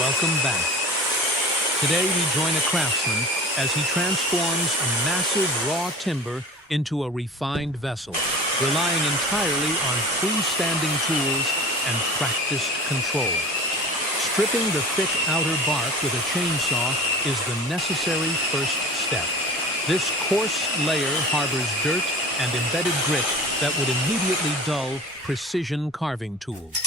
Welcome back. Today we join a craftsman as he transforms a massive raw timber into a refined vessel, relying entirely on freestanding tools and practiced control. Stripping the thick outer bark with a chainsaw is the necessary first step. This coarse layer harbors dirt and embedded grit that would immediately dull precision carving tools.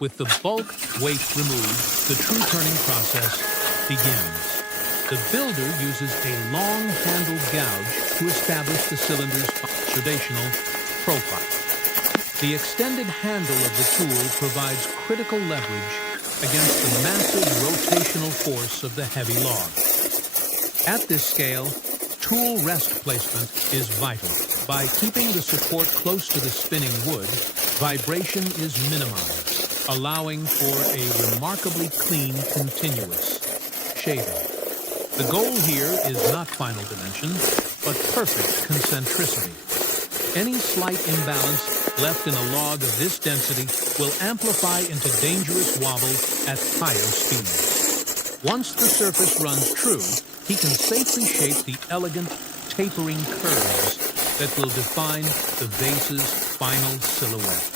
With the bulk weight removed, the true turning process begins. The builder uses a long-handled gouge to establish the cylinder's observational profile. The extended handle of the tool provides critical leverage against the massive rotational force of the heavy log. At this scale, tool rest placement is vital. By keeping the support close to the spinning wood, vibration is minimized, allowing for a remarkably clean, continuous shaving. The goal here is not final dimension, but perfect concentricity. Any slight imbalance left in a log of this density will amplify into dangerous wobble at higher speeds. Once the surface runs true, he can safely shape the elegant, tapering curves that will define the vase's final silhouette.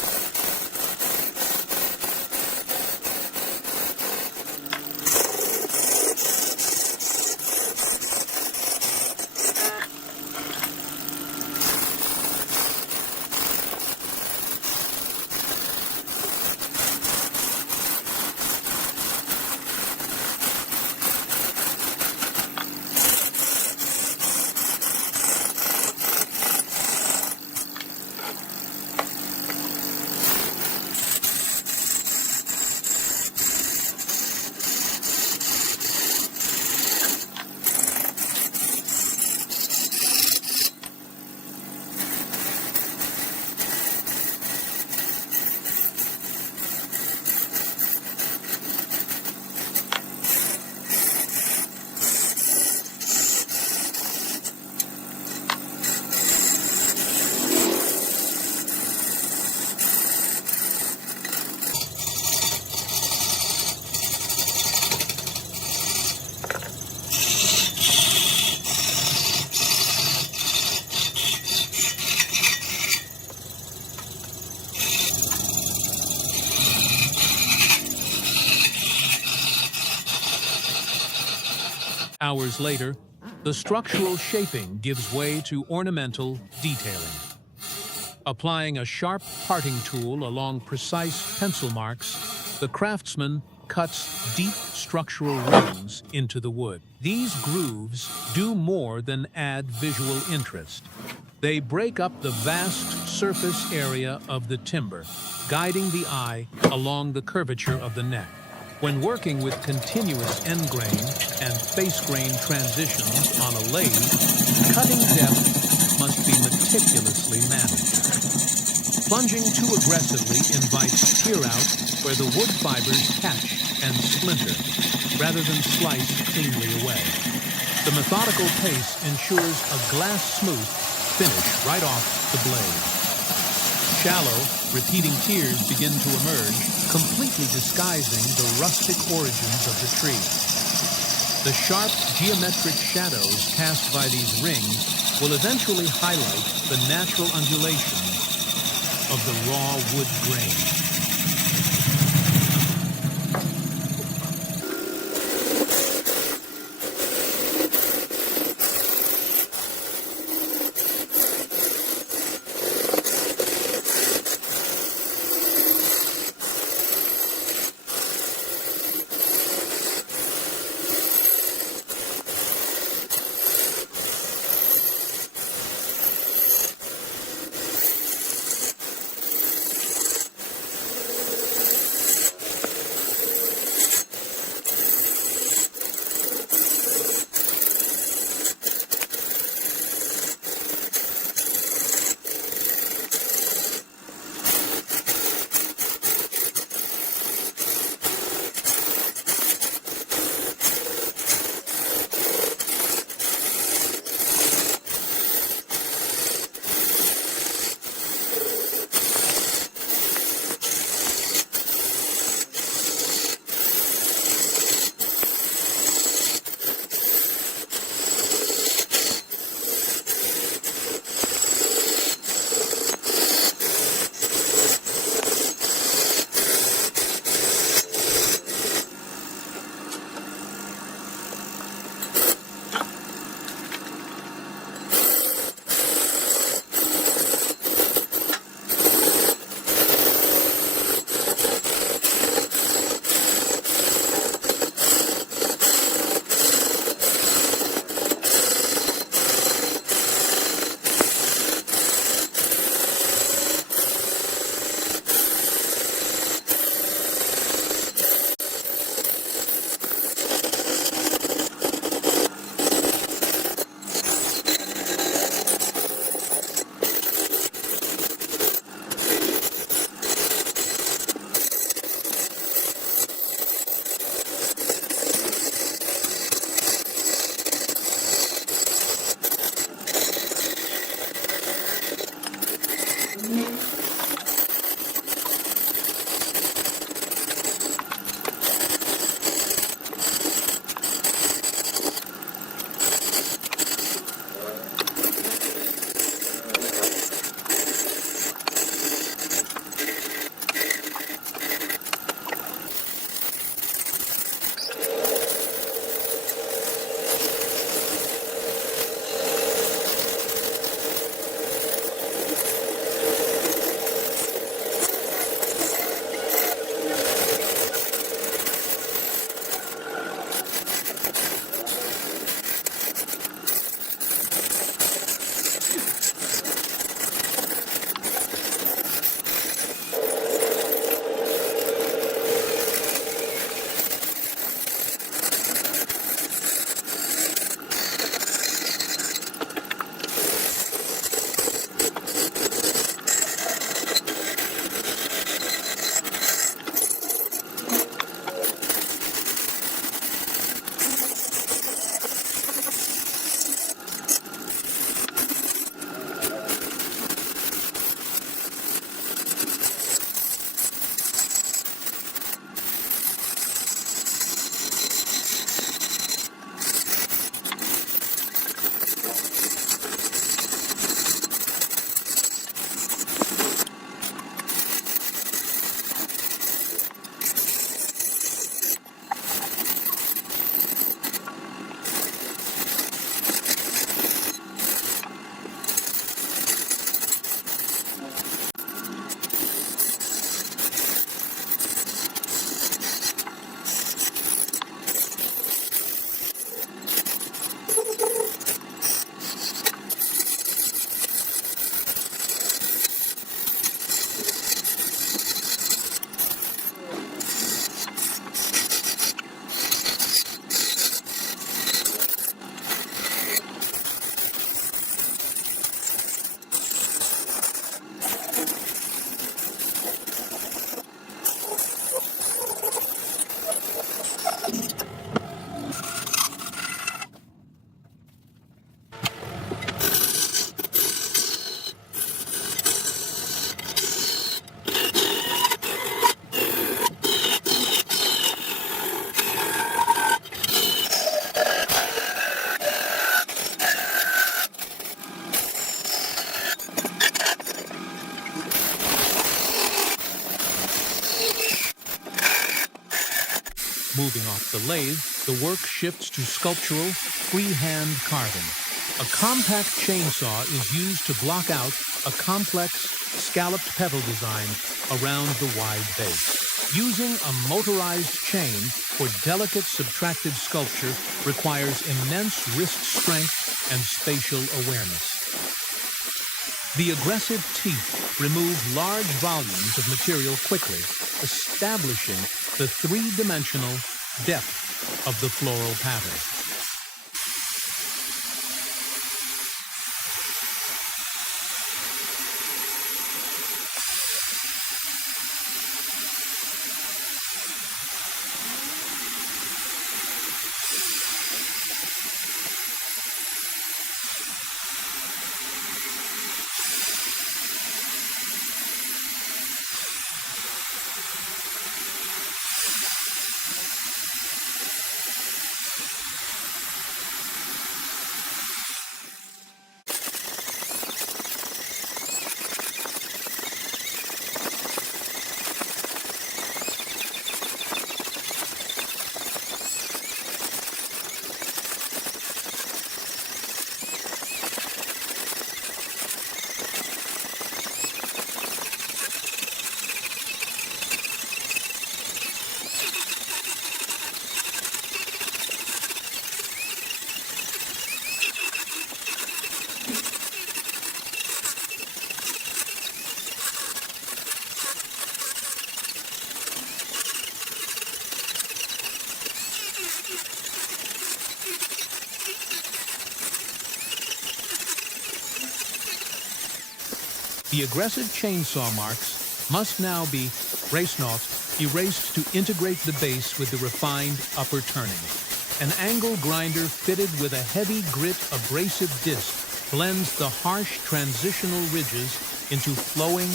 Hours later, the structural shaping gives way to ornamental detailing. Applying a sharp parting tool along precise pencil marks, the craftsman cuts deep structural runs into the wood. These grooves do more than add visual interest. They break up the vast surface area of the timber, guiding the eye along the curvature of the neck. When working with continuous end grain and face grain transitions on a lathe, cutting depth must be meticulously managed. Plunging too aggressively invites tear out where the wood fibers catch and splinter, rather than slice cleanly away. The methodical pace ensures a glass-smooth finish right off the blade. Shallow, repeating tears begin to emerge, completely disguising the rustic origins of the tree. The sharp, geometric shadows cast by these rings will eventually highlight the natural undulations of the raw wood grain. Moving off the lathe, the work shifts to sculptural, freehand carving. A compact chainsaw is used to block out a complex, scalloped petal design around the wide base. Using a motorized chain for delicate subtractive sculpture requires immense wrist strength and spatial awareness. The aggressive teeth remove large volumes of material quickly, establishing the three-dimensional depth of the floral pattern. The aggressive chainsaw marks must now be erased to integrate the base with the refined upper turning. An angle grinder fitted with a heavy grit abrasive disc blends the harsh transitional ridges into flowing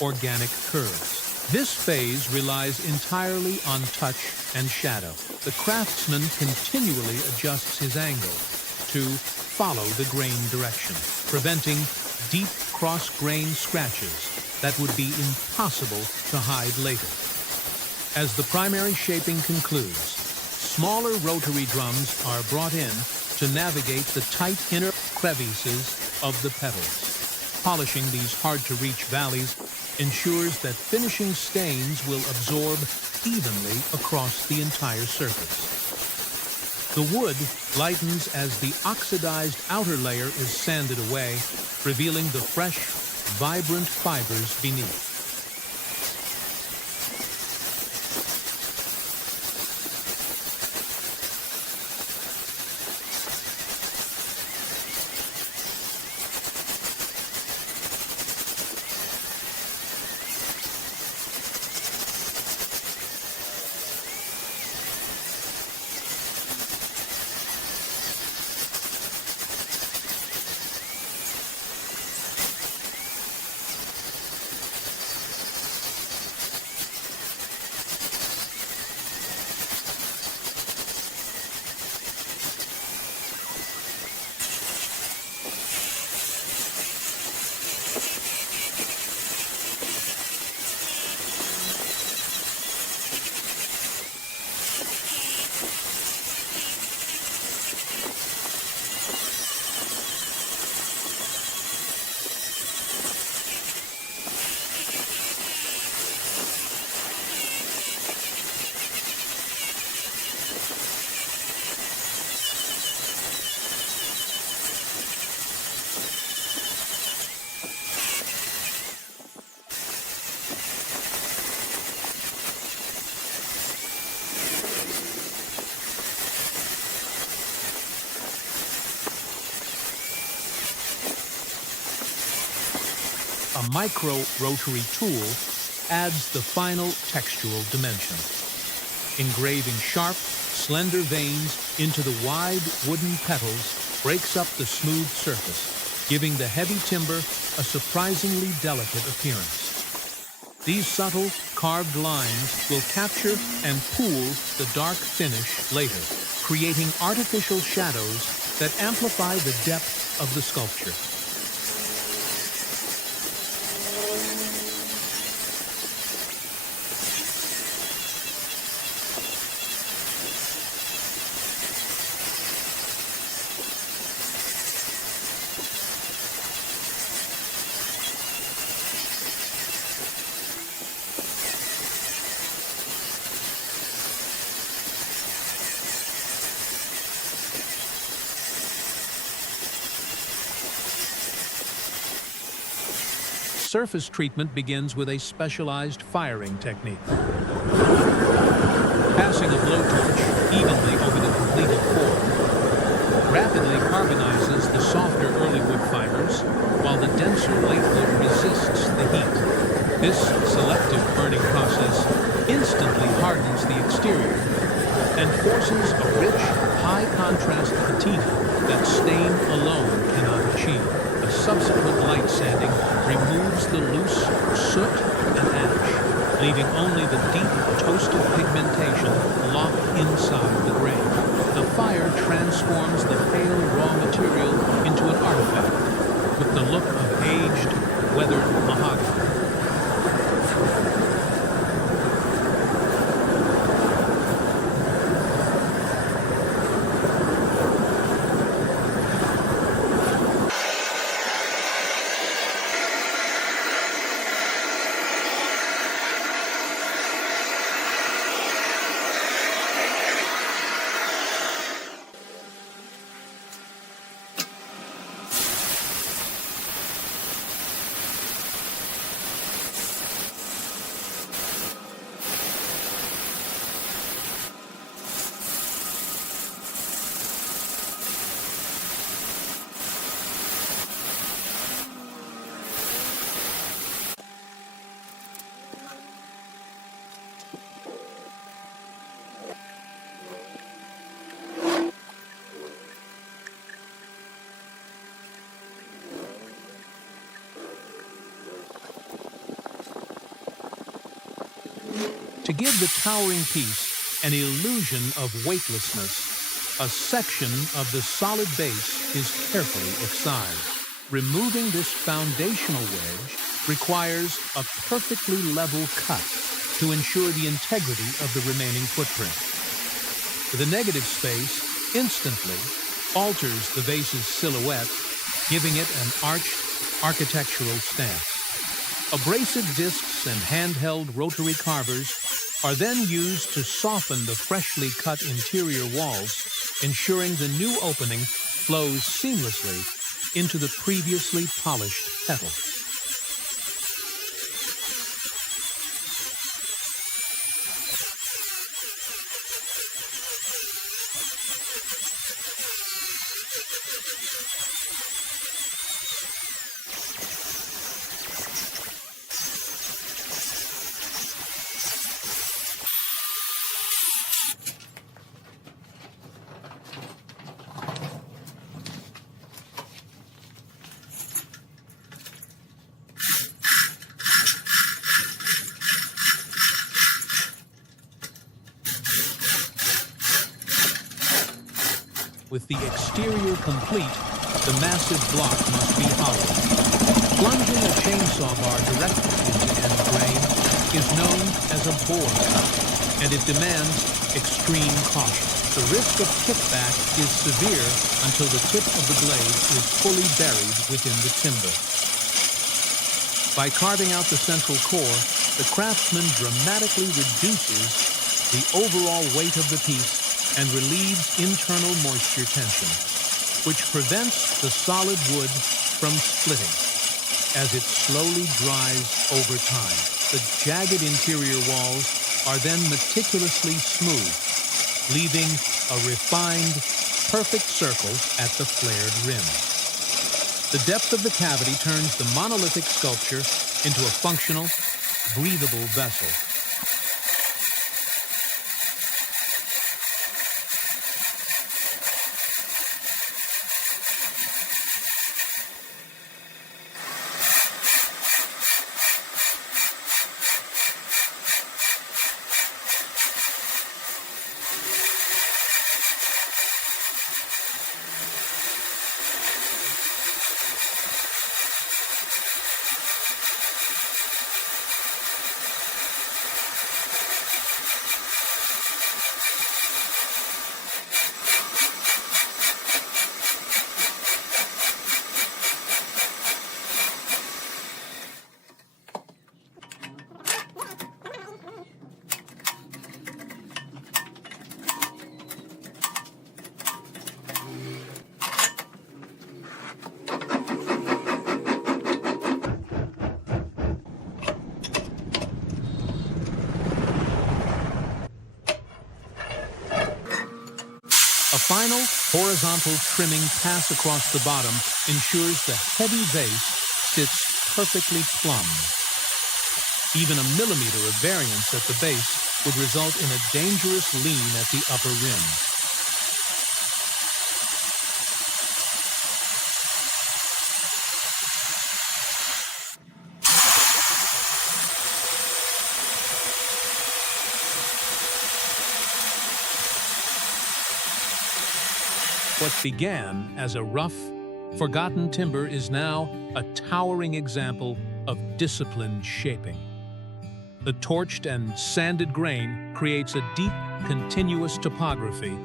organic curves. This phase relies entirely on touch and shadow. The craftsman continually adjusts his angle to follow the grain direction, preventing deep cross-grain scratches that would be impossible to hide later. As the primary shaping concludes, smaller rotary drums are brought in to navigate the tight inner crevices of the petals. Polishing these hard-to-reach valleys ensures that finishing stains will absorb evenly across the entire surface. The wood lightens as the oxidized outer layer is sanded away, revealing the fresh, vibrant fibers beneath. A micro-rotary tool adds the final textural dimension, engraving sharp, slender veins into the wide wooden petals breaks up the smooth surface, giving the heavy timber a surprisingly delicate appearance. These subtle, carved lines will capture and pool the dark finish later, creating artificial shadows that amplify the depth of the sculpture. surface treatment begins with a specialized firing technique. Passing a blowtorch evenly over the completed form rapidly carbonizes the softer early wood fibers, while the denser late wood resists the heat. This selective burning process instantly hardens the exterior and forces a rich, high-contrast patina that stain alone cannot achieve. A subsequent light sanding removes the loose soot and ash, leaving only the deep, toasted pigmentation locked inside the grain. The fire transforms the pale raw material into an artifact with the look of aged, weathered mahogany. To give the towering piece an illusion of weightlessness, a section of the solid base is carefully excised. Removing this foundational wedge requires a perfectly level cut to ensure the integrity of the remaining footprint. The negative space instantly alters the vase's silhouette, giving it an arched architectural stance. Abrasive discs and handheld rotary carvers are then used to soften the freshly cut interior walls, ensuring the new opening flows seamlessly into the previously polished petal. With the exterior complete, the massive block must be hollowed. Plunging a chainsaw bar directly into end grain is known as a bore cut, and it demands extreme caution. The risk of kickback is severe until the tip of the blade is fully buried within the timber. By carving out the central core, the craftsman dramatically reduces the overall weight of the piece and relieves internal moisture tension, which prevents the solid wood from splitting. As it slowly dries over time, the jagged interior walls are then meticulously smoothed, leaving a refined, perfect circle at the flared rim. The depth of the cavity turns the monolithic sculpture into a functional, breathable vessel. A final horizontal trimming pass across the bottom ensures the heavy vase sits perfectly plumb. Even a millimeter of variance at the base would result in a dangerous lean at the upper rim. What began as a rough, forgotten timber is now a towering example of disciplined shaping. The torched and sanded grain creates a deep, continuous topography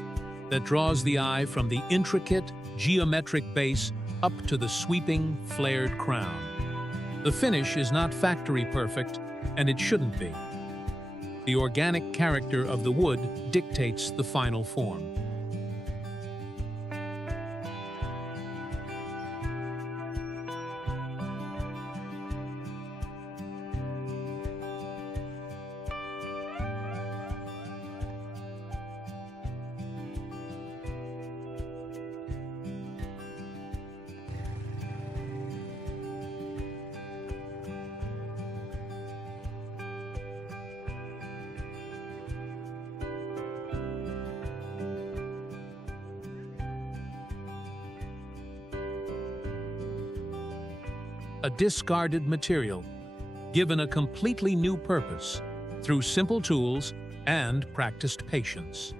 that draws the eye from the intricate, geometric base up to the sweeping, flared crown. The finish is not factory perfect, and it shouldn't be. The organic character of the wood dictates the final form. A discarded material, given a completely new purpose through simple tools and practiced patience.